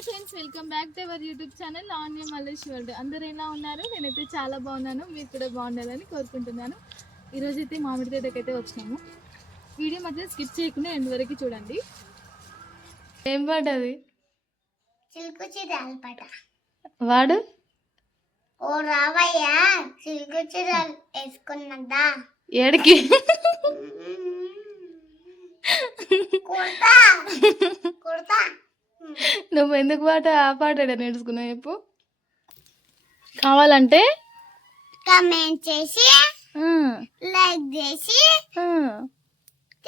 Hi friends, welcome back to our YouTube channel Lavanya Mallesh world. అందరూ ఎలా ఉన్నారు? నేనైతే చాలా బాగున్నాను, మీరు కూడా బాగుండాలని కోరుకుంటున్నాను. ఈరోజు అయితే మామిడి తోటకైతే వచ్చినాము. వీడియో మధ్య స్కిప్ చేయకుండా ఎండ్ వరకు చూడండి. ఏం పాట అది? వాడు ఓ రావయ్యా సిల్కు చీర వేసుకున్నదా ఏడికి నువ్వు ఎందుకు పాట ఆ పాట నేర్చుకున్నావు చెప్పు. కావాలంటే కమెంట్ చేసి లైక్ చేసి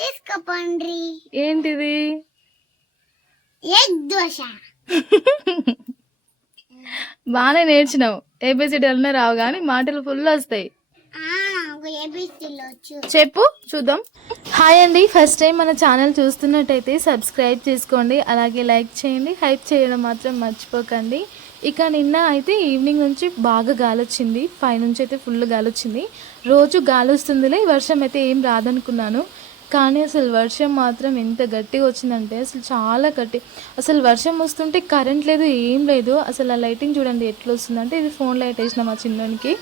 తీసుకోండి. ఏంటిది? ఎగ్ దోశ. బాగానే నేర్చినావు. ఏబిసిడి అన్న రావు కానీ మాటలు ఫుల్ వస్తాయి. చెప్పు చూద్దాం. హాయ్ అండి, ఫస్ట్ టైం మన ఛానల్ చూస్తున్నట్టయితే సబ్స్క్రైబ్ చేసుకోండి, అలాగే లైక్ చేయండి, హైప్ చేయడం మాత్రం మర్చిపోకండి. ఇక నిన్న అయితే ఈవినింగ్ నుంచి బాగా గాలి వచ్చింది, పైనుంచి అయితే ఫుల్ గాలి వచ్చింది. రోజు గాలి వస్తుందిలే, వర్షం అయితే ఏం రాదనుకున్నాను, కానీ అసలు వర్షం మాత్రం ఎంత గట్టిగా వచ్చిందంటే అసలు చాలా గట్టి. అసలు వర్షం వస్తుంటే కరెంట్ లేదు, ఏం లేదు. అసలు ఆ లైటింగ్ చూడండి ఎట్లా వస్తుందంటే, ఇది ఫోన్ లైట్ వేసిన మా చిన్నోనికి,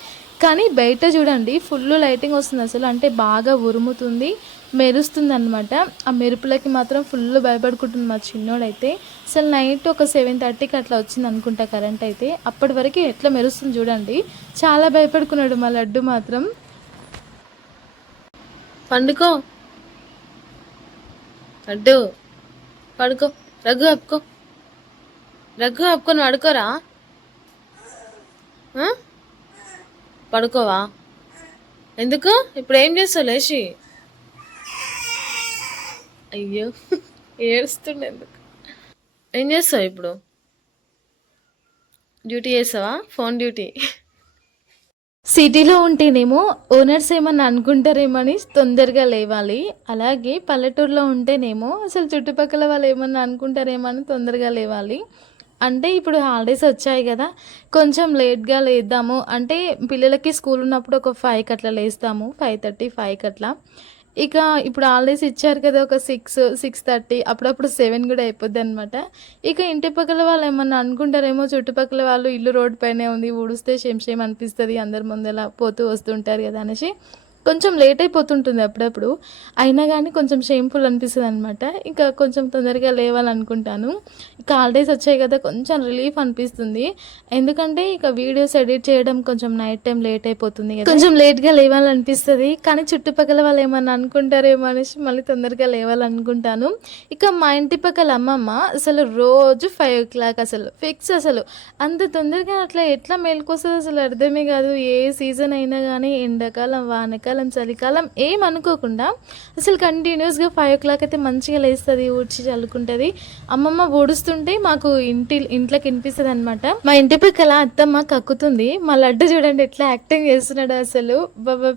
కానీ బయట చూడండి ఫుల్ లైటింగ్ వస్తుంది. అసలు అంటే బాగా ఉరుముతుంది, మెరుస్తుంది అనమాట. ఆ మెరుపులకి మాత్రం ఫుల్ భయపడుకుంటుంది మా చిన్నోడైతే. అసలు నైట్ ఒక 7:30కి అట్లా వచ్చింది అనుకుంటా కరెంట్ అయితే. అప్పటి వరకు ఎట్లా మెరుస్తుంది చూడండి, చాలా భయపడుకున్నాడు మా లడ్డు మాత్రం. పండుకో లడ్డు, పడుకో. రఘు అప్పుకో, రఘు అప్పుకొని పడుకోరా. పడుకోవా? ఎందుకు? ఇప్పుడు ఏం చేస్తావు లేచి? అయ్యో ఏడుస్తుండే. ఎందుకు? ఏం చేస్తావు ఇప్పుడు? డ్యూటీ చేస్తావా? Phone duty. సిటీలో ఉంటేనేమో ఓనర్స్ ఏమన్నా అనుకుంటారేమని తొందరగా లేవాలి, అలాగే పల్లెటూరులో ఉంటేనేమో అసలు చుట్టుపక్కల వాళ్ళు ఏమన్నా అనుకుంటారేమో అని తొందరగా లేవాలి. అంటే ఇప్పుడు హాలిడేస్ వచ్చాయి కదా, కొంచెం లేట్గా లేద్దాము అంటే పిల్లలకి స్కూల్ ఉన్నప్పుడు ఒక 5కి అట్లా లేస్తాము, 5:30 5కి అట్లా. ఇక ఇప్పుడు హాలిడేస్ ఇచ్చారు కదా, ఒక 6 6:30, అప్పుడప్పుడు 7 కూడా అయిపోద్ది అనమాట. ఇక ఇంటి పక్కల వాళ్ళు ఏమన్నా అనుకుంటారేమో, చుట్టుపక్కల వాళ్ళు ఇల్లు రోడ్డు పైనే ఉంది, ఊడిస్తే షేమ్ అనిపిస్తుంది, అందరి ముందలా పోతూ వస్తుంటారు కదా అనేసి కొంచెం లేట్ అయిపోతుంటుంది అప్పుడప్పుడు. అయినా కానీ కొంచెం షేమ్ఫుల్ అనిపిస్తుంది అనమాట. ఇంకా కొంచెం తొందరగా లేవాలనుకుంటాను. ఇక హాలిడేస్ వచ్చాయి కదా, కొంచెం రిలీఫ్ అనిపిస్తుంది. ఎందుకంటే ఇక వీడియోస్ ఎడిట్ చేయడం కొంచెం నైట్ టైం లేట్ అయిపోతుంది కదా, కొంచెం లేట్గా లేవాలనిపిస్తుంది. కానీ చుట్టుపక్కల వాళ్ళు ఏమన్నా అనుకుంటారేమో అనేసి మళ్ళీ తొందరగా లేవాలనుకుంటాను. ఇక మా ఇంటి పక్కల అమ్మమ్మ అసలు రోజు 5 o'clock అసలు ఫిక్స్. అసలు అంత తొందరగా అట్లా ఎట్లా మేలుకొస్తుంది అసలు అర్థమే కాదు. ఏ సీజన్ అయినా కానీ, ఎండాకాలం వానకాలం చలికాలం ఏం అనుకోకుండా అసలు కంటిన్యూస్గా 5 o'clock అయితే మంచిగా లేస్తుంది, ఊడ్చి చల్లుకుంటుంది. అమ్మమ్మ ఊడుస్తుంటే మాకు ఇంట్లోకి వినిపిస్తుంది అనమాట. మా ఇంటి పక్కల అత్తమ్మ కక్కుతుంది, మా లడ్డు చూడండి ఎట్లా యాక్టింగ్ చేస్తున్నాడు. అసలు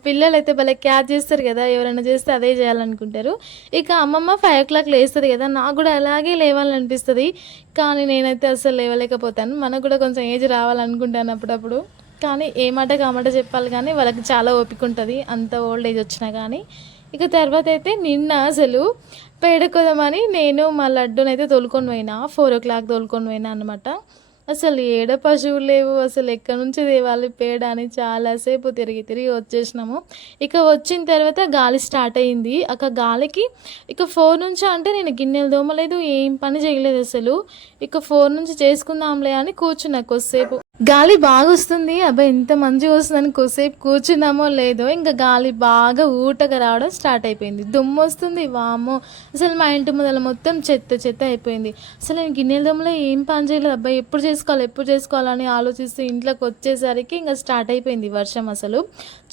పిల్లలు అయితే భలే క్యాచ్ చేస్తారు కదా, ఎవరైనా చేస్తే అదే చేయాలనుకుంటారు. ఇక అమ్మమ్మ 5 o'clock లేస్తుంది కదా, నాకు కూడా అలాగే లేవాలనిపిస్తుంది, కానీ నేనైతే అసలు లేవలేకపోతాను. మనకు కూడా కొంచెం ఏజ్ రావాలనుకుంటాను అప్పుడప్పుడు, కానీ ఏ మాట కామాట చెప్పాలి, కానీ వాళ్ళకి చాలా ఓపిక ఉంటుంది అంత ఓల్డ్ ఏజ్ వచ్చినా కానీ. ఇక తర్వాత అయితే నిన్న అసలు పేడకొదమని నేను మా లడ్డునైతే తోలుకొని పోయినా, 4 o'clock తోలుకొని పోయినా అనమాట. అసలు ఏడ పశువులు లేవు, అసలు ఎక్కడి నుంచి తేవాలి పేడ అని చాలాసేపు తిరిగి వచ్చేసినాము. ఇక వచ్చిన తర్వాత గాలి స్టార్ట్ అయింది. అక్క గాలికి ఇక 4 నుంచి అంటే నేను గిన్నెలు దోమలేదు, ఏం పని చేయలేదు అసలు. ఇక 4 నుంచి చేసుకుందాంలే అని కూర్చున్నా కొద్దిసేపు. గాలి బాగా వస్తుంది, అబ్బాయి ఎంత మంచిగా వస్తుందని కొద్దిసేపు కూర్చున్నామో లేదో ఇంకా గాలి బాగా ఊటగా రావడం స్టార్ట్ అయిపోయింది. దుమ్ము వస్తుంది, వామ్మో అసలు మా ఇంటి ముందర మొత్తం చెత్త అయిపోయింది. అసలు నేను గిన్నెల దమ్ములో ఏం పని చేయలేదు, అబ్బాయి ఎప్పుడు చేసుకోవాలని ఆలోచిస్తూ ఇంట్లోకి వచ్చేసరికి ఇంకా స్టార్ట్ అయిపోయింది వర్షం. అసలు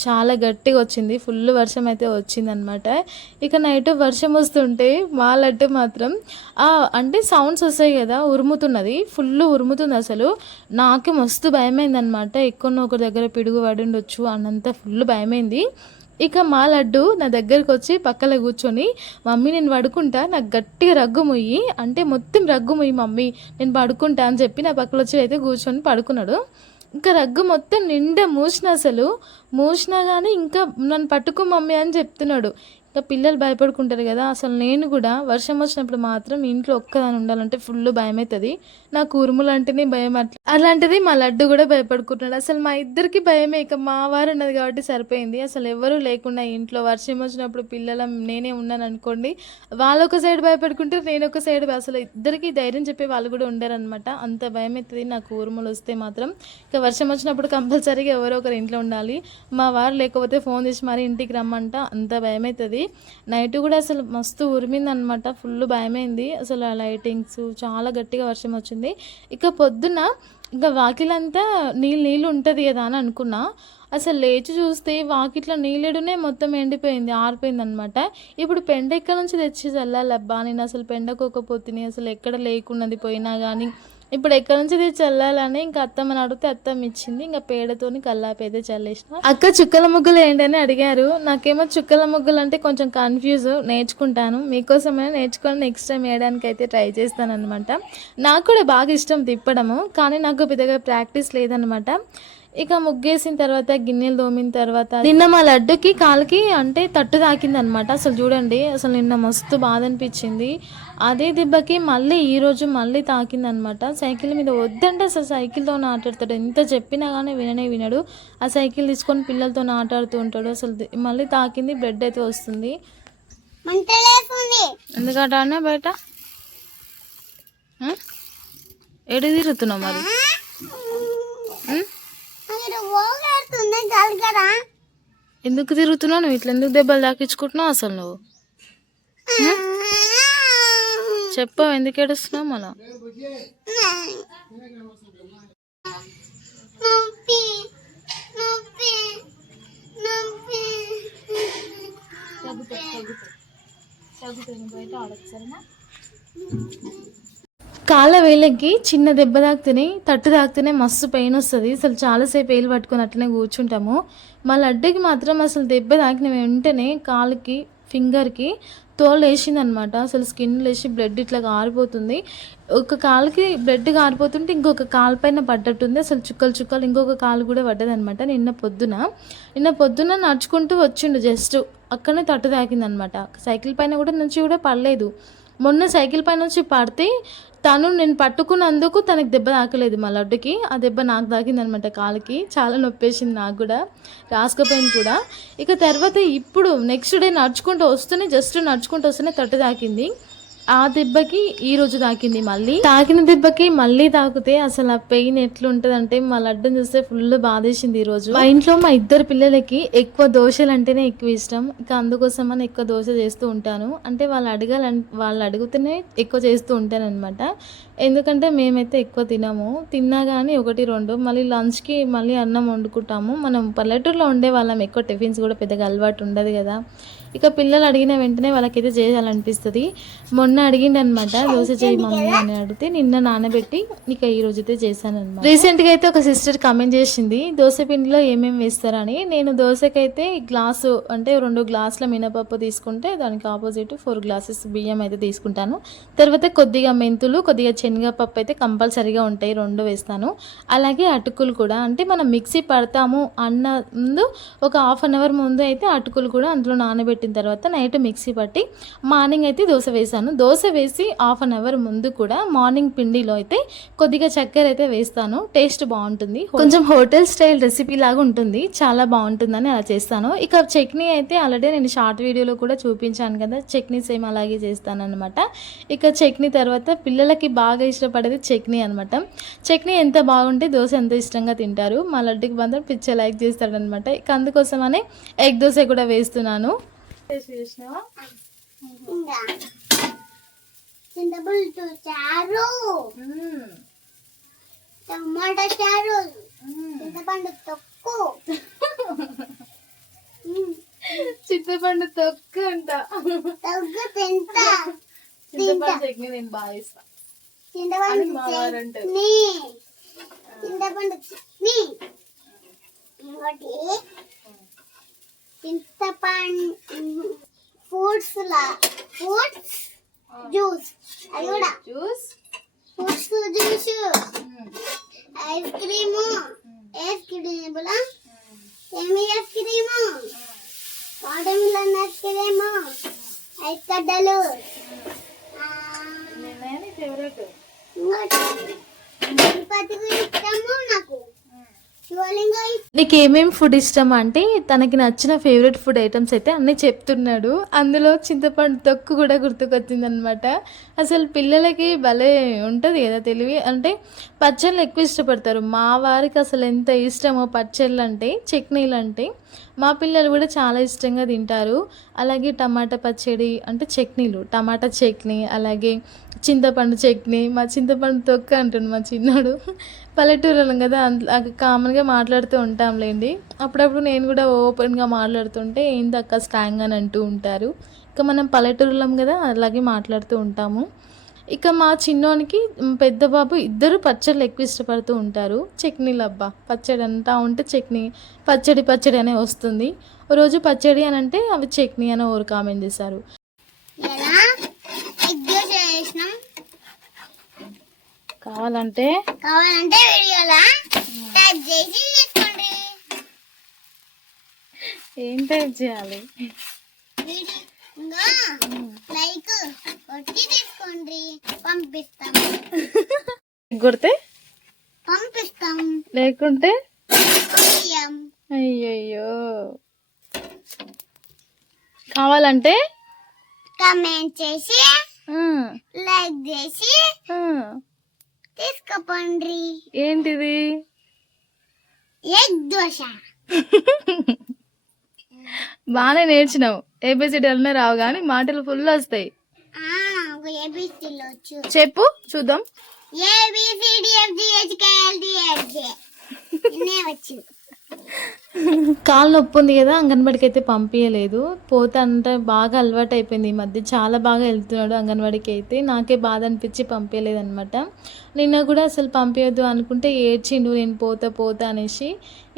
చాలా గట్టిగా వచ్చింది, ఫుల్ వర్షం అయితే వచ్చిందనమాట. ఇక నైట్ వర్షం వస్తుంటే మా లడ్డు మాత్రం అంటే సౌండ్స్ వస్తాయి కదా, ఉరుముతున్నది, ఫుల్ ఉరుముతుంది. అసలు నాకు మస్తు భయమైంది అనమాట. ఎక్కడో ఒకరి దగ్గర పిడుగు పడి ఉండొచ్చు అన్నంత ఫుల్ భయమైంది. ఇక మా లడ్డు నా దగ్గరకు వచ్చి పక్కన కూర్చొని, మమ్మీ నేను పడుకుంటా, నాకు గట్టిగా రగ్గు మొయ్యి అంటే మొత్తం రగ్గు మొయ్యి మమ్మీ నేను పడుకుంటా అని చెప్పి నా పక్కన వచ్చి అయితే కూర్చొని పడుకున్నాడు. ఇంకా రగ్గు మొత్తం నిండా మూసినా కానీ ఇంకా నన్ను పట్టుకో మమ్మీ అని చెప్తున్నాడు. ఇంకా పిల్లలు భయపడుకుంటారు కదా, అసలు నేను కూడా వర్షం వచ్చినప్పుడు మాత్రం ఇంట్లో ఒక్కదాని ఉండాలంటే ఫుల్ భయం అవుతుంది. నాకు ఉరుములు అంటేనే భయం. అలాంటిది మా లడ్డు కూడా భయపడుకుంటున్నాడు. అసలు మా ఇద్దరికి భయమే. ఇక మా వారు ఉన్నది కాబట్టి సరిపోయింది. అసలు ఎవరూ లేకుండా ఇంట్లో వర్షం వచ్చినప్పుడు పిల్లల నేనే ఉన్నాను అనుకోండి, వాళ్ళు ఒక సైడ్ భయపడుకుంటారు, నేను ఒక సైడ్. అసలు ఇద్దరికి ధైర్యం చెప్పే వాళ్ళు కూడా ఉండరనమాట. అంత భయం అవుతుంది నాకు ఉరుములు వస్తే మాత్రం. ఇక వర్షం వచ్చినప్పుడు కంపల్సరీగా ఎవరో ఒకరు ఇంట్లో ఉండాలి. మా వారు లేకపోతే ఫోన్ చేసి మరీ ఇంటికి రమ్మంట. అంత భయం అవుతుంది. నైట్ కూడా అసలు మస్తు ఉరిమింది అనమాట. ఫుల్ భయమైంది అసలు. ఆ లైటింగ్స్ చాలా గట్టిగా వర్షం వచ్చింది. ఇక పొద్దున ఇంకా వాకిలంతా నీళ్ళు ఉంటుంది కదా అని అనుకున్నా. అసలు లేచి చూస్తే వాకిట్లో నీళ్ళునే మొత్తం ఎండిపోయింది, ఆరిపోయింది అనమాట. ఇప్పుడు పెండ ఎక్కడి నుంచి తెచ్చి చల్లాలబ్బా, నేను అసలు పెండకోకపోతుంది అసలు ఎక్కడ లేకున్నది పోయినా కానీ. ఇప్పుడు ఎక్కడి నుంచి తెచ్చి చల్లాలని ఇంకా అత్తమ్మని అడిగితే అత్తమ్మ ఇచ్చింది. ఇంకా పేడతోని కల్లాపైతే చల్లేసిన. అక్క చుక్కల ముగ్గులు ఏంటని అడిగారు. నాకేమో చుక్కల ముగ్గులు అంటే కొంచెం కన్ఫ్యూజ్. నేర్చుకుంటాను, మీకోసమే నేర్చుకొని నెక్స్ట్ టైం వేయడానికి అయితే ట్రై చేస్తాను అనమాట. నాకు కూడా బాగా ఇష్టం తిప్పడము, కానీ నాకు పెద్దగా ప్రాక్టీస్ లేదనమాట. ఇక ముగ్గేసిన తర్వాత గిన్నెలు తోమిన తర్వాత నిన్న మా లడ్డుకి కాలుకి అంటే తట్టు తాకింది అనమాట. అసలు చూడండి, అసలు నిన్న మస్తు బాధ అనిపించింది. అదే దెబ్బకి మళ్ళీ ఈరోజు మళ్ళీ తాకింది అనమాట. సైకిల్ మీద వద్దంటే అసలు సైకిల్తో ఆటాడతాడు. ఎంత చెప్పినా కానీ వినడు. ఆ సైకిల్ తీసుకొని పిల్లలతో ఆటాడుతూ ఉంటాడు. అసలు మళ్ళీ తాకింది, బ్లడ్ అయితే వస్తుంది. ఎందుకంటే బయట ఎడు తిరుగుతున్నావు మరి? ఎందుకు తిరుగుతున్నావు నువ్వు? ఇట్లా ఎందుకు దెబ్బలు తాకించుకుంటున్నావు అసలు నువ్వు? చెప్పావు ఎందుకు ఏడుస్తున్నావు మళ్ళా? కాళ్ళ వేలకి చిన్న దెబ్బ తాకితేనే తట్టు తాకితేనే మస్తు పెయిన్ వస్తుంది. అసలు చాలాసేపు వేలు పట్టుకొని అట్లనే కూర్చుంటాము. మా లడ్డుకి మాత్రం అసలు దెబ్బ తాకిన వెంటనే కాలుకి ఫింగర్కి తోలు వేసిందనమాట. అసలు స్కిన్ లేచి బ్లడ్ ఇట్లా కారిపోతుంది. ఒక కాలుకి బ్లడ్ కారిపోతుంటే ఇంకొక కాలు పైన పడ్డట్టుంది. అసలు చుక్కలు ఇంకొక కాలు కూడా పడ్డదనమాట. నిన్న పొద్దున నడుచుకుంటూ వచ్చిండు, జస్ట్ అక్కడనే తట్టు తాకిందనమాట. సైకిల్ పైన నుంచి కూడా పడలేదు. మొన్న సైకిల్ పైన నుంచి పడితే నేను పట్టుకున్నందుకు తనకి దెబ్బ తాకలేదు మా లడ్డుకి. ఆ దెబ్బ నాకు తాకింది అనమాట కాలుకి. చాలా నొప్పేసింది నాకు కూడా, రాసుకుపోయింది కూడా. ఇక తర్వాత ఇప్పుడు నెక్స్ట్ డే నడుచుకుంటూ వస్తూనే తట్టు తాకింది. ఆ దెబ్బకి ఈ రోజు తాకింది. మళ్ళీ తాకిన దెబ్బకి మళ్ళీ తాకితే అసలు ఆ పెయిన్ ఎట్లుంటది అంటే మా లడ్డుని చూస్తే ఫుల్ బాధేసింది. ఈ రోజు మా ఇంట్లో మా ఇద్దరు పిల్లలకి ఎక్కువ దోశలు అంటేనే ఎక్కువ ఇష్టం. ఇక అందుకోసం అని ఎక్కువ దోశ చేస్తూ ఉంటాను. అంటే వాళ్ళు అడిగితేనే ఎక్కువ చేస్తూ ఉంటాను అనమాట. ఎందుకంటే మేమైతే ఎక్కువ తిన్నా కానీ 1-2, మళ్ళీ లంచ్కి మళ్ళీ అన్నం వండుకుంటాము. మనం పల్లెటూరులో ఉండే వాళ్ళం, ఎక్కువ టిఫిన్స్ కూడా పెద్దగా అలవాటు ఉండదు కదా. ఇక పిల్లలు అడిగిన వెంటనే వాళ్ళకైతే చేయాలనిపిస్తుంది. మొన్న అడిగిండనమాట, దోశ చేయి మమ్మీ అని అడిగితే నిన్న నానబెట్టి ఇక ఈ రోజైతే చేశాను అనమాట. రీసెంట్గా అయితే ఒక సిస్టర్ కమెంట్ చేసింది దోశ పిండిలో ఏమేమి వేస్తారని. నేను దోశకైతే గ్లాసు అంటే 2 గ్లాసుల మినపప్పు తీసుకుంటే దానికి ఆపోజిట్ 4 గ్లాసెస్ బియ్యం అయితే తీసుకుంటాను. తర్వాత కొద్దిగా మెంతులు, కొద్దిగా శనగపప్పు అయితే కంపల్సరీగా ఉంటాయి, 2 వేస్తాను. అలాగే అటుకులు కూడా, అంటే మనం మిక్సీ పడతాము అన్న ముందు ఒక 1/2 అవర్ ముందు అయితే అటుకులు కూడా అందులో నానబెట్టిన తర్వాత నైట్ మిక్సీ పట్టి మార్నింగ్ అయితే దోశ వేసాను. దోశ వేసి 1/2 అవర్ ముందు కూడా మార్నింగ్ పిండిలో అయితే కొద్దిగా చక్కెర అయితే వేస్తాను. టేస్ట్ బాగుంటుంది, కొంచెం హోటల్ స్టైల్ రెసిపీ లాగా ఉంటుంది, చాలా బాగుంటుందని అలా చేస్తాను. ఇక చట్నీ అయితే ఆల్రెడీ నేను షార్ట్ వీడియోలో కూడా చూపించాను కదా, చట్నీ సేమ్ అలాగే చేస్తాను అనమాట. ఇక చట్నీ తర్వాత పిల్లలకి బాగా ఇష్టపడేది చట్నీ అనమాట. చట్నీ ఎంత బాగుంటే దోశ ఎంత ఇష్టంగా తింటారు. మా లడ్డుకి మాత్రం పిచ్చ లైక్ చేస్తాడనమాట. ఇక అందుకోసమనే ఎగ్ దోశ కూడా వేస్తున్నాను. చింతపులుసు చారు, టమాటా చారు, చింతపండు తొక్కు. చింతపండు తొక్కు అంట. తొక్కు తింటా. చింతపండు చట్నీ నేను బాగా ఇస్తా. చింతపండు చట్నీ, చింతపండు చట్నీ. ఇంకోటి చింతపండు ఫ్రూట్స్ జ్యూస్, అది కూడా ఫ్రూట్స్ జ్యూస్, ఐస్ క్రీము, ఏమి ice cream, water melon ice cream, Tirupati ఇష్టము నాకు శివలింగ నీకు ఏమేమి ఫుడ్ ఇష్టం అంటే తనకి నచ్చిన ఫేవరెట్ ఫుడ్ ఐటమ్స్ అయితే అన్నీ చెప్తున్నాడు. అందులో చింతపండు తొక్కు కూడా గుర్తుకొచ్చిందనమాట. అసలు పిల్లలకి భలే ఉంటుంది కదా తెలివి. అంటే పచ్చళ్ళు ఎక్కువ ఇష్టపడతారు. మా వారికి అసలు ఎంత ఇష్టమో పచ్చళ్ళు అంటే, చట్నీలు అంటే మా పిల్లలు కూడా చాలా ఇష్టంగా తింటారు. అలాగే టమాటా పచ్చడి అంటే చట్నీలు, టమాటా చట్నీ, అలాగే చింతపండు చట్నీ. మా చింతపండు తొక్కు అంటుండు మా చిన్నోడు. పల్లెటూరులం కదా, అందులో కామన్గా మాట్లాడుతూ ఉంటాంలేండి. అప్పుడప్పుడు నేను కూడా ఓపెన్గా మాట్లాడుతుంటే ఏంది అక్క స్లాంగ్ అని అంటూ ఉంటారు. ఇక మనం పల్లెటూరులం కదా, అలాగే మాట్లాడుతూ ఉంటాము. ఇక మా చిన్నోనికి పెద్ద బాబు ఇద్దరు పచ్చళ్ళు ఎక్కువ ఇష్టపడుతూ ఉంటారు. చట్నీలు అబ్బా, పచ్చడి అంటా ఉంటే చట్నీ, పచ్చడి పచ్చడి అనే వస్తుంది. ఓ రోజు పచ్చడి అని అంటే అవి చట్నీ అని ఓరు కామెంట్ చేశారు. ఎలా ఎగ్ దోశ చేసినాం. కావాలంటే వీడియోలా టైప్ చేసి తీసుకోండి. ఏం టైప్ చేయాలి? ఇంకా లైక్ కొట్టి తీసుకోండి, పంపిస్తాం. కొడితే పంపిస్తాం, లేకుంటే పంపియం. అయ్యయ్యో. కావాలంటే కామెంట్ చేసి ఆ, లైక్ చేసి ఆ. తీసుకోండి. ఏంటిది? ఎగ్ దోశ. బాగానే నేర్చినావు. ఏబిసిడి అన్నీ రావు కానీ మాటలు ఫుల్ వస్తాయి. ఒక ఏబిసిలో వచ్చు. చెప్పు చూద్దాం. ABCDFGHKLDFJ వచ్చు. కాలు నొప్పి ఉంది కదా, అంగన్వాడికి అయితే పంపించలేదు. పోతే అంటే బాగా అలవాటు అయిపోయింది ఈ మధ్య, చాలా బాగా వెళ్తున్నాడు అంగన్వాడికి అయితే. నాకే బాధ అనిపించి పంపించలేదు అనమాట. నిన్న కూడా అసలు పంపించద్దు అనుకుంటే ఏడ్చిండు, నేను పోతా అనేసి.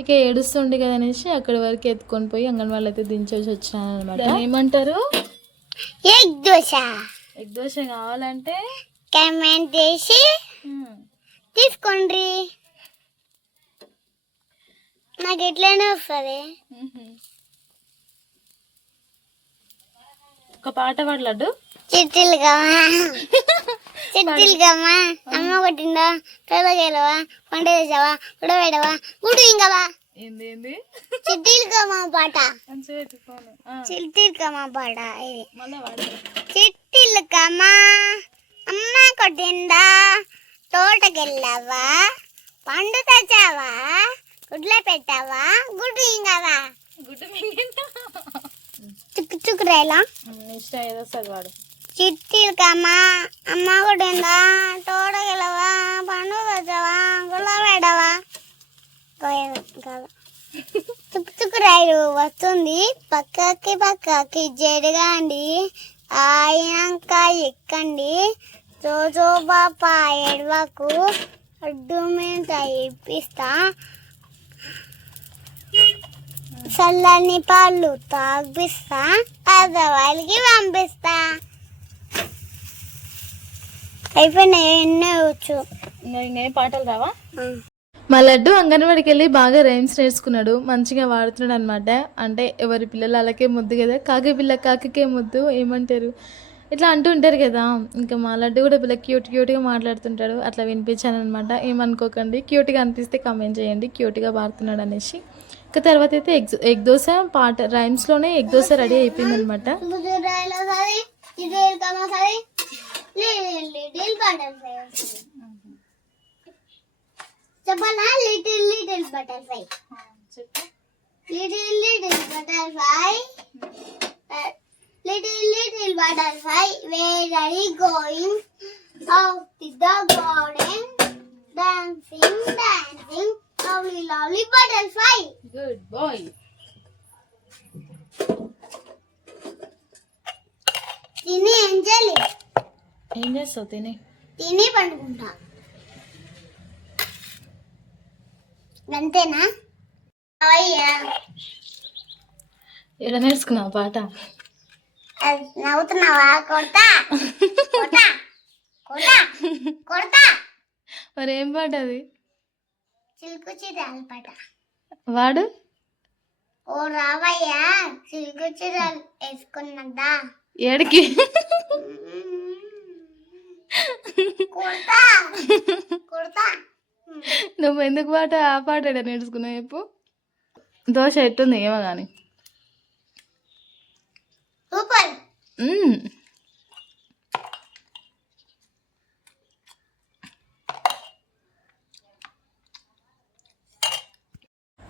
ఇక ఏడుస్తుండే కదా అనేసి అక్కడి వరకు ఎత్తుకొని పోయి అంగన్వాడిలో అయితే దించేసి వచ్చినాను అనమాట. ఏమంటారు? ఎగ్ దోశ. ఎగ్ దోశ కావాలంటే కామెంట్ చేసి తీసుకోండి. నాకు ఎట్లనే వస్తుంది. ఒక పాట పాడలాడు. చిట్టిలుగమ్మా అమ్మ కొట్టిందా, తొలగలవా, పంట చేసావా, గుడవేడవా, గుడు ఇంకవా. ఏంది ఏంది? చిట్టిలుగమ్మా పాట, చిట్టిలుగమ్మా పాట ఇది. చిట్టిలుగమ్మా అమ్మ కొట్టిందా, తోటకెళ్ళావా, పండు తెచ్చావా, గుడ్ల పెట్టావా, గుడ్డు ఇంకవా. చుక్కు చుక్కు రైలా ఇష్టం ఏదో చదివాడు. చిట్టిలుకమ్మా అమ్మ కొట్టిందా, తోటకెళ్ళవా, పండు తెచ్చావా, గుడ్ల పెట్టావా. చుక్కు చుక్కు రైలు వస్తుంది, పక్కకి జరగండి, అయినాక ఎక్కండి, జోజో బాపా ఎడవకు, అడ్డు మీద ఇప్పిస్తా, చల్లని పాలు తాగిస్తా, అదవాళ్ళకి పంపిస్తా. అయిపోయినాయి, ఎన్నో వచ్చు. ఇంకేం పాటలు రావా? మా లడ్డు అంగన్వాడికి వెళ్ళి బాగా రైమ్స్ నేర్చుకున్నాడు, మంచిగా వాడుతున్నాడు అనమాట. అంటే ఎవరి పిల్లలు అలాగే ముద్దు కదా, కాకి పిల్ల కాకికే ముద్దు ఏమంటారు ఇట్లా అంటూ ఉంటారు కదా. ఇంకా మా లడ్డు కూడా పిల్ల క్యూట్గా మాట్లాడుతుంటాడు. అట్లా వినిపించాను అనమాట. ఏమనుకోకండి, క్యూట్గా అనిపిస్తే కామెంట్ చేయండి క్యూట్గా వాడుతున్నాడు అనేసి. ఇక తర్వాత అయితే ఎగ్ దోశ పాట రైమ్స్లోనే ఎగ్ దోశ రెడీ అయిపోయింది అనమాట. చెప్పనా? Little butterfly. Little butterfly, little butterfly, where are you going? Out to the garden, dancing, lovely butterfly. Good boy. తిని ఎంజాలి. ఏం చేస్తావు? తిని పండుకుంటా. అంతేనా? అయ్యా ఎక్కడ నేర్చుకున్నావు పాట? నవ్వుతున్నావా? కొడతా కొడతా కొడతా కొడతా. మరి ఏం పాట అది? చిలుకు చీరాల పాట. వాడు ఓ రావయ్యా, చిలుకు చీరాలు వేసుకున్నదా. ఏడికి? కొడతా కొడతా. నువ్వు ఎందుకు పాట ఆ పాట ఎక్కడ నేర్చుకున్నావు చెప్పు. దోశ ఎట్టుంది ఏమో కానీ. సూపర్.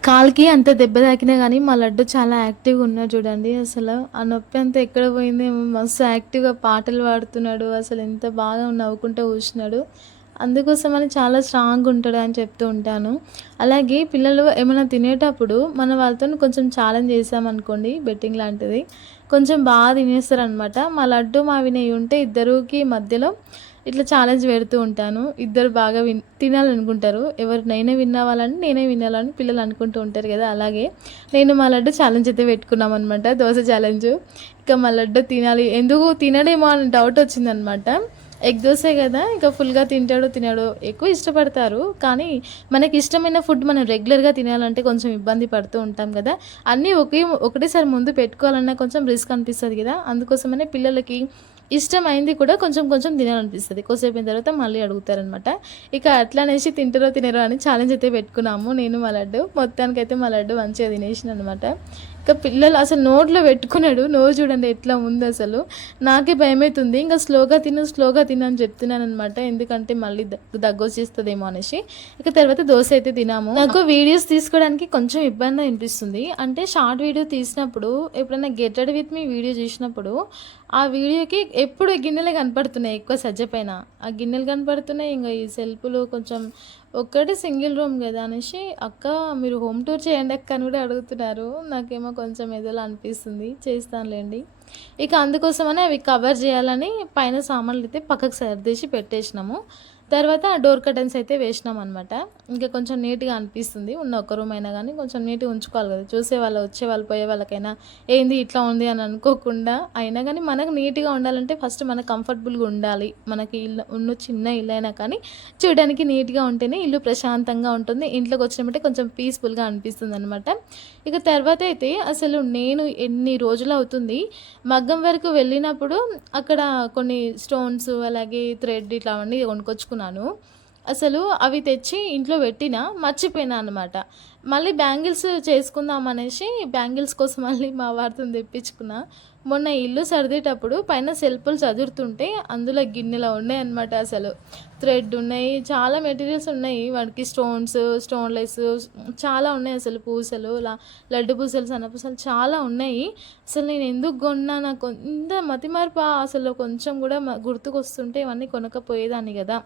కాలుకి అంత దెబ్బ తాకినా కానీ మా లడ్డు చాలా యాక్టివ్గా ఉన్నాడు చూడండి. అసలు ఆ నొప్పి అంతా ఎక్కడ పోయింది, మస్తు యాక్టివ్గా పాటలు పాడుతున్నాడు. అసలు ఎంత బాగా నవ్వుకుంటూ కూర్చున్నాడు. అందుకోసమని చాలా స్ట్రాంగ్ ఉంటాడు అని చెప్తూ ఉంటాను. అలాగే పిల్లలు ఏమైనా తినేటప్పుడు మన వాళ్ళతో కొంచెం ఛాలెంజ్ చేసామనుకోండి, బెట్టింగ్ లాంటిది, కొంచెం బాగా తినేస్తారనమాట. మా లడ్డు మా వినయ్ ఉంటే ఇద్దరికి మధ్యలో ఇట్లా ఛాలెంజ్ పెడుతూ ఉంటాను. ఇద్దరు బాగా తినాలనుకుంటారు. ఎవరు నేనే విన్నావాలని నేనే వినాలని పిల్లలు అనుకుంటూ ఉంటారు కదా. అలాగే నేను మా లడ్డు ఛాలెంజ్ అయితే పెట్టుకున్నాం అనమాట, దోశ ఛాలెంజ్. ఇక మా లడ్డు తినాలి, ఎందుకు తినడేమో అని డౌట్ వచ్చిందనమాట. ఎగ్ దోశ కదా, ఇక ఫుల్గా తినాడో ఎక్కువ ఇష్టపడతారు. కానీ మనకి ఇష్టమైన ఫుడ్ మనం రెగ్యులర్గా తినాలంటే కొంచెం ఇబ్బంది పడుతూ ఉంటాం కదా. అన్నీ ఒకటేసారి ముందు పెట్టుకోవాలన్నా కొంచెం రిస్క్ అనిపిస్తుంది కదా. అందుకోసమనే పిల్లలకి ఇష్టమైంది కూడా కొంచెం కొంచెం తినాలనిపిస్తుంది. కొద్దిసేపు అయిన తర్వాత మళ్ళీ అడుగుతారనమాట. ఇక అట్లా అనేసి తింటారో తినరో అని ఛాలెంజ్ అయితే పెట్టుకున్నాము నేను మా లడ్డు. మొత్తానికైతే మా లడ్డు మంచిగా తినేసిన అనమాట. ఇక పిల్లలు అసలు నోట్లో పెట్టుకున్నాడు, నోరు చూడండి ఎట్లా ఉంది అసలు. నాకే భయమవుతుంది. ఇంకా స్లోగా తిను అని చెప్తున్నాను అనమాట, ఎందుకంటే మళ్ళీ దగ్గు వచ్చేస్తుందేమో అనేసి. ఇక తర్వాత దోశ అయితే తినాము. నాకు వీడియోస్ తీసుకోవడానికి కొంచెం ఇబ్బంది అనిపిస్తుంది. అంటే షార్ట్ వీడియో తీసినప్పుడు, ఎప్పుడైనా get ready with me video చేసినప్పుడు ఆ వీడియోకి ఎప్పుడు గిన్నెలే కనపడుతున్నాయి ఎక్కువ సజ్జ పైన. ఆ గిన్నెలు కనపడుతున్నాయి. ఇంకా ఈ సెల్ఫ్లు కొంచెం ఒక్కటి సింగిల్ రూమ్ కదా అనేసి, అక్క మీరు హోమ్ టూర్ చేయండి అక్క అని కూడా అడుగుతున్నారు. నాకేమో కొంచెం ఏదోలా అనిపిస్తుంది, చేస్తానులేండి. ఇక అందుకోసమని అవి కవర్ చేయాలని పైన సామాన్లు అయితే పక్కకు సర్దేసి పెట్టేసినాము. తర్వాత డోర్ కర్టన్స్ అయితే వేసినాం అనమాట. ఇంకా కొంచెం నీట్గా అనిపిస్తుంది. ఉన్న ఒక రూమ్ అయినా కానీ కొంచెం నీట్గా ఉంచుకోవాలి కదా, చూసే వాళ్ళు వచ్చే వాళ్ళు పోయే వాళ్ళకైనా ఏంది ఇట్లా ఉంది అని అనుకోకుండా. అయినా కానీ మనకు నీట్గా ఉండాలంటే ఫస్ట్ మనకు కంఫర్టబుల్గా ఉండాలి. మనకి ఇల్లు చిన్న ఇల్లు అయినా కానీ చూడడానికి నీట్గా ఉంటేనే ఇల్లు ప్రశాంతంగా ఉంటుంది. ఇంట్లోకి వచ్చినప్పుడు కొంచెం పీస్ఫుల్గా అనిపిస్తుంది అనమాట. ఇక తర్వాత అయితే అసలు నేను ఎన్ని రోజులు అవుతుంది మగ్గం వరకు వెళ్ళినప్పుడు అక్కడ కొన్ని స్టోన్స్ అలాగే థ్రెడ్ ఇట్లా అవన్నీ కొనుక్కొచ్చుకున్నాను. అసలు అవి తెచ్చి ఇంట్లో పెట్టినా మర్చిపోయినా అనమాట. మళ్ళీ బ్యాంగిల్స్ చేసుకుందాం అనేసి బ్యాంగిల్స్ కోసం మళ్ళీ మా వారితో తెప్పించుకున్నా. మొన్న ఇల్లు సర్దేటప్పుడు పైన సెల్ఫ్లు చదురుతుంటే అందులో గిన్నెలు ఉన్నాయి అనమాట. అసలు థ్రెడ్ ఉన్నాయి, చాలా మెటీరియల్స్ ఉన్నాయి వాటికి, స్టోన్లెస్ చాలా ఉన్నాయి. అసలు పూసలు, లడ్డు పూసలు, సన్న పూసలు చాలా ఉన్నాయి. అసలు నేను ఎందుకు కొన్నా, నాకు ఇంత మతిమరుపా అసలు. కొంచెం కూడా గుర్తుకొస్తుంటే ఇవన్నీ కొనకపోయేదాన్ని కదా.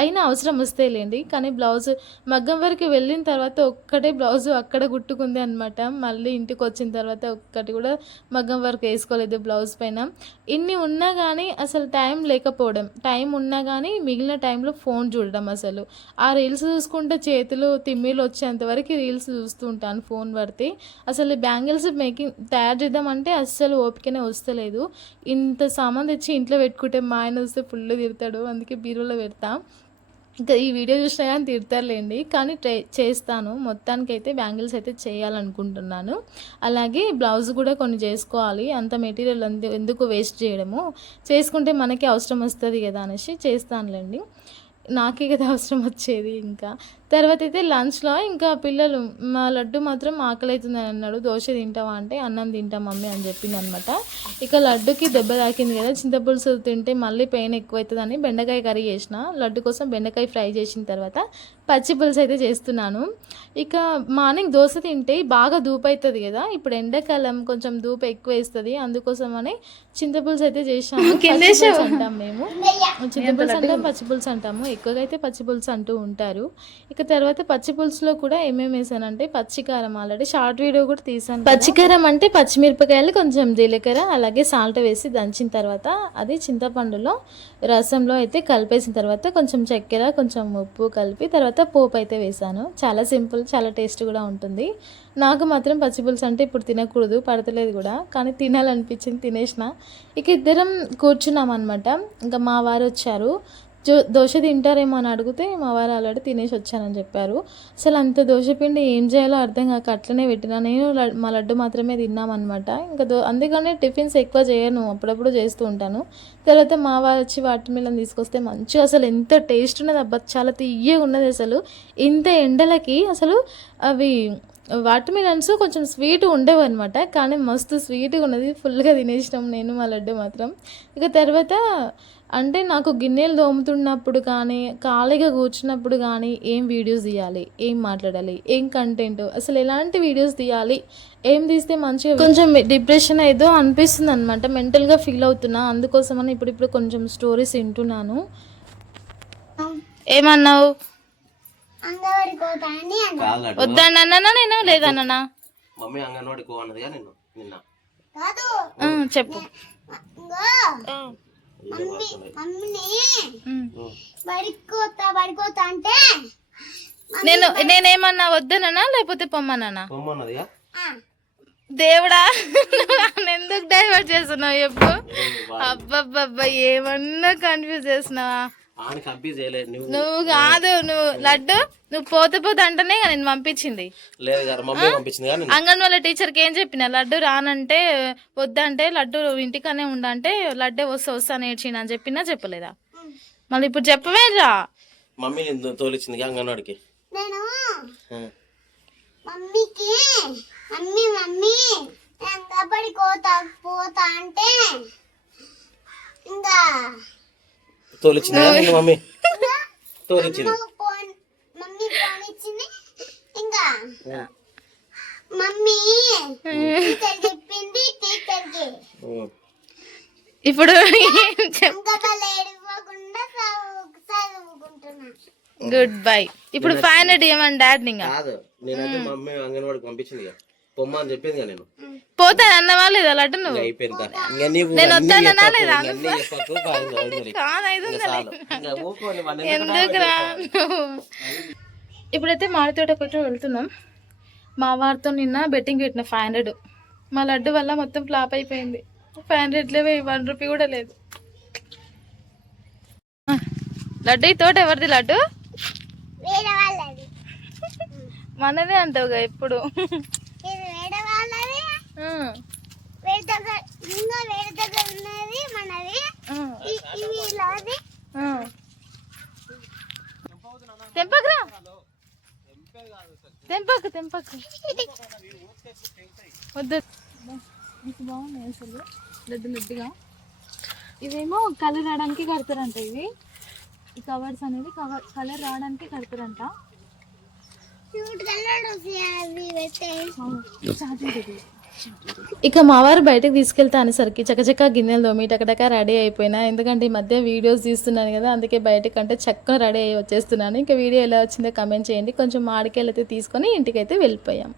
అయినా అవసరం వస్తేలేండి. కానీ బ్లౌజ్ మగ్గం వరకు వెళ్ళిన తర్వాత ఒక్కటే బ్లౌజ్ అక్కడ గుట్టుకుంది అనమాట. మళ్ళీ ఇంటికి వచ్చిన తర్వాత ఒక్కటి కూడా మగ్గం వరకు వేసుకోలేదు బ్లౌజ్ పైన. ఇన్ని ఉన్నా కానీ అసలు టైం లేకపోవడం, టైం ఉన్నా కానీ మిగిలిన టైంలో ఫోన్ చూడడం. అసలు ఆ రీల్స్ చూసుకుంటే చేతులు తిమ్మిలు వచ్చేంతవరకు రీల్స్ చూస్తూ ఉంటాను ఫోన్ పడితే. అసలు బ్యాంగిల్స్ తయారు చేద్దామంటే అస్సలు ఓపికనే వస్తలేదు. ఇంత సామాన్ తెచ్చి ఇంట్లో పెట్టుకుంటే మా ఆయన వస్తే ఫుల్ తిడతాడు, అందుకే బీరులో పెడతా. ఇంకా ఈ వీడియో చూసినా కానీ తిడతారులేండి, కానీ చేస్తాను. మొత్తానికైతే బ్యాంగిల్స్ అయితే చేయాలనుకుంటున్నాను. అలాగే బ్లౌజ్ కూడా కొన్ని చేసుకోవాలి. అంత మెటీరియల్ ఎందుకు వేస్ట్ చేయడము, చేసుకుంటే మనకి అవసరం వస్తుంది కదా అనేసి చేస్తానులేండి. నాకే కదా అవసరం వచ్చేది. ఇంకా తర్వాత అయితే లంచ్లో ఇంకా పిల్లలు, మా లడ్డు మాత్రం ఆకలి అవుతుందని అన్నాడు. దోశ తింటావా అంటే అన్నం తింటా మమ్మీ అని చెప్పింది అనమాట. ఇక లడ్డుకి దెబ్బ తాకింది కదా, చింతపులుసు తింటే మళ్ళీ పెయిన్ ఎక్కువ అవుతుందని బెండకాయ కర్రీ చేసిన. లడ్డు కోసం బెండకాయ ఫ్రై చేసిన తర్వాత పచ్చి పులుసు అయితే చేస్తున్నాను. ఇక మార్నింగ్ దోశ తింటే బాగా దూపు అవుతుంది కదా, ఇప్పుడు ఎండాకాలం కొంచెం దూపు ఎక్కువ వేస్తుంది. అందుకోసమని చింతపులుసు అయితే చేసాము. అంటాం మేము, చింతపులుసు అంటాం, పచ్చి పులుసు అంటాము. ఎక్కువగా అయితే పచ్చి పులుసు అంటూ ఉంటారు. ఇక తర్వాత పచ్చి పులుసులో కూడా ఏమేమి వేసానంటే పచ్చికారం, ఆల్రెడీ షార్ట్ వీడియో కూడా తీసాను. పచ్చికారం అంటే పచ్చిమిరపకాయలు, కొంచెం జీలకర్ర అలాగే సాల్ట్ వేసి దంచిన తర్వాత అది చింతపండులో రసంలో అయితే కలిపేసిన తర్వాత కొంచెం చక్కెర కొంచెం ఉప్పు కలిపి తర్వాత పోపు అయితే వేసాను. చాలా సింపుల్, చాలా టేస్ట్ కూడా ఉంటుంది. నాకు మాత్రం పచ్చిపులుసు అంటే ఇప్పుడు తినకూడదు, పడతలేదు కూడా, కానీ తినాలనిపించింది, తినేసిన. ఇక ఇద్దరం కూర్చున్నాం అనమాట. ఇంకా మా వారు వచ్చారు. దోశ తింటారేమో అని అడిగితే మా వారు ఆల్రెడీ తినేసి వచ్చానని చెప్పారు. అసలు అంత దోశ పిండి ఏం చేయాలో అర్థం కాక అట్లనే పెట్టినా. నేను మా లడ్డు మాత్రమే తిన్నామన్నమాట. ఇంకా అందుకనే టిఫిన్స్ ఎక్కువ చేయను, అప్పుడప్పుడు చేస్తూ ఉంటాను. తర్వాత మా వారు వచ్చి వాటర్ మిలన్ తీసుకొస్తే మంచిగా అసలు ఎంత టేస్ట్ ఉన్నది అబ్బా, చాలా తియ్యగా ఉన్నది అసలు. ఇంత ఎండలకి అసలు అవి వాటర్ మిలన్స్ కొంచెం స్వీట్ ఉండేవి అనమాట, కానీ మస్తు స్వీట్గా ఉన్నది. ఫుల్గా తినేసినాం నేను మా లడ్డు మాత్రం. ఇక తర్వాత అంటే నాకు గిన్నెలు తోముతున్నప్పుడు కానీ ఖాళీగా కూర్చున్నప్పుడు కానీ ఏం వీడియోస్ తీయాలి, ఏం మాట్లాడాలి, ఏం కంటెంట్, అసలు ఎలాంటి వీడియోస్ తీయాలి, ఏం తీస్తే మంచిగా కొంచెం డిప్రెషన్ ఏదో అనిపిస్తుంది అనమాట, మెంటల్గా ఫీల్ అవుతున్నా. అందుకోసమని ఇప్పుడు కొంచెం స్టోరీస్ వింటున్నాను. ఏమన్నావు? అంగన్వాడికి పోతా అని అన్నా. వద్దన్నా నేను లేదన్నా. మమ్మీ అంగన్వాడికి పో అన్నదిగా నిన్న. కాదు చెప్పు. ఇంగో మమ్మీని బడికోతా అంటే నేనేమన్నా వద్దనన్నా లేకపోతే పొమ్మన్నా? పొమ్మన్నదిగా. దేవుడా ఎందుకు డైవర్ట్ చేస్తున్నావు చెప్పు. అబ్బబ్బబ్బా ఏమన్నా కన్ఫ్యూజ్ చేస్తున్నావా? నువ్వు కాదు, నువ్వు లడ్డు నువ్వు పోతే అంటేనే నేను పంపించింది. అంగన్వాడీ టీచర్కి ఏం చెప్పిన, లడ్డు రానంటే వద్దంటే లడ్డు ఇంటికనే ఉండంటే లడ్డే వస్తా నేర్చిన అని చెప్పినా చెప్పలేదా? మళ్ళీ ఇప్పుడు చెప్పవేరా? మమ్మీ తోలిచ్చింది అంగన్వాడికి. నేను మమ్మీకి మమ్మీ అంగన్వాడికి పోతా అంటే ఇంకా తోలిచ్చింది మమ్మీ తోలిచ్చింది. మమ్మీ ఫోన్ ఇచ్చింది. ఇంకా మమ్మీ టీచర్ చెప్పింది టీచర్కి. ఇప్పుడు గుడ్ బై. ఇప్పుడు 500 ఏమని డాడ్ కాదు, నేనైతే మమ్మీ అంగన్వాడికి పంపించింది పొమ్మ అని చెప్పింది కదా. నేను పోతాను అన్నవా లేదా లడ్డు? నువ్వు నేను వద్దానన్నా లేదా? ఎందుకురా? ఇప్పుడైతే మాడి తోటకి వెళ్తున్నాం. మా వారితో నిన్న బెట్టింగ్ పెట్టిన 500. మా లడ్డు వల్ల మొత్తం ఫ్లాప్ అయిపోయింది. 500 లేవే, 1 రూపీ కూడా లేదు. లడ్డు ఈ తోట ఎవరిది లడ్డు? మనదే అంటావుగా ఎప్పుడు. తెంపకురా, తెంపకు వద్దు. బాగున్నాయి అసలు లడ్డుగా. ఇవేమో కలర్ రావడానికి కడతారంట. ఇవి ఈ కవర్స్ అనేది కలర్ రావడానికి కడతారంట. ఇక మా వారు బయటకు తీసుకెళ్తా అనేసరికి చకచకా గిన్నెలు తోమి టకటకా రెడీ అయిపోయినా. ఎందుకంటే ఈ మధ్య వీడియోస్ తీస్తున్నాను కదా, అందుకే బయటకంటే చక్కగా రెడీ అయ్యి వచ్చేస్తున్నాను. ఇంకా వీడియో ఎలా వచ్చిందో కమెంట్ చేయండి. కొంచెం మామిడికాయలు అయితే తీసుకొని ఇంటికైతే వెళ్ళిపోయాం.